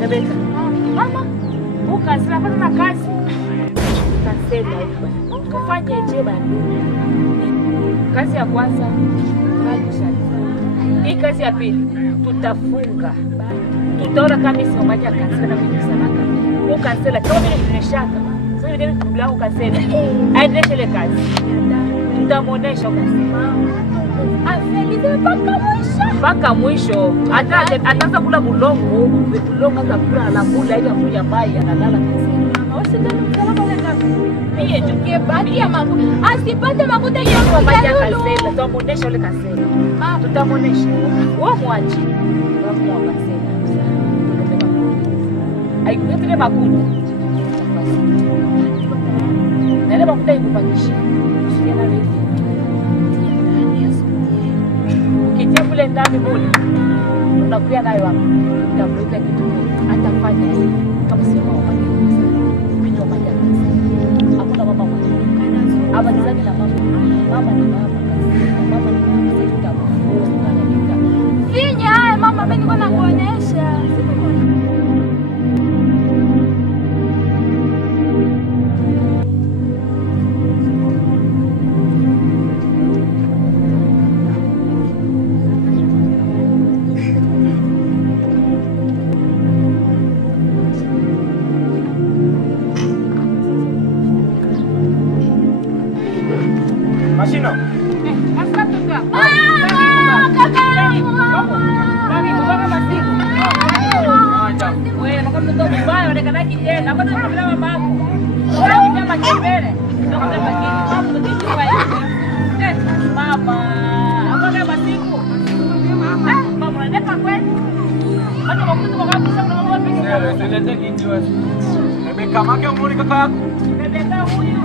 Rebeka. Mama, ukazila pata na kazi. Kasema hivi. Kufanya je bado? Kazi ya kwanza hii kazi ya pili tutafunga. Tutaona kama sio maji ya kansela kama ni samaka. Ukansela kama vile nimeshaka. Sasa ndio kubla ukansela. Aendelee ile kazi. Tutamuonesha ukasema. Afelize mpaka mwisho. Ataanza kula bulongo, hata kula la kula ile kuja mai analala kasema. Usidhani msalama wala pia tukie baki ya mambo. Asipate makuta ya maji ya kasela. Tutamuonesha ile kasela. Tutamuonesha. Wewe mwache. Wewe kasela. Aikutile makuta. Nale makuta ikupakishia. Usikiana leo. Ukitia kule ndani mule. Unakuya nayo hapo. Utamweka kitu. Atafanya hivi kama sio mama. Mimi maji ya kasela. Hakuna mama mmoja. Hapa ni zani na mama. Mama ni mama. Mama ni mama. Finya haya mama, mimi niko nakuonyesha. Mashino. Rebeka make umuri kaka yako. Rebeka huyu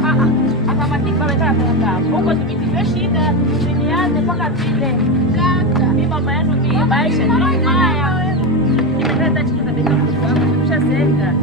atamatika weka kaka. Huko tumepitia shida, tumeanza mpaka vile. Kaka, mimi mama yenu ni maisha ni mbaya. Nimeleta chakula Rebeka kwa sababu tumeshazenga.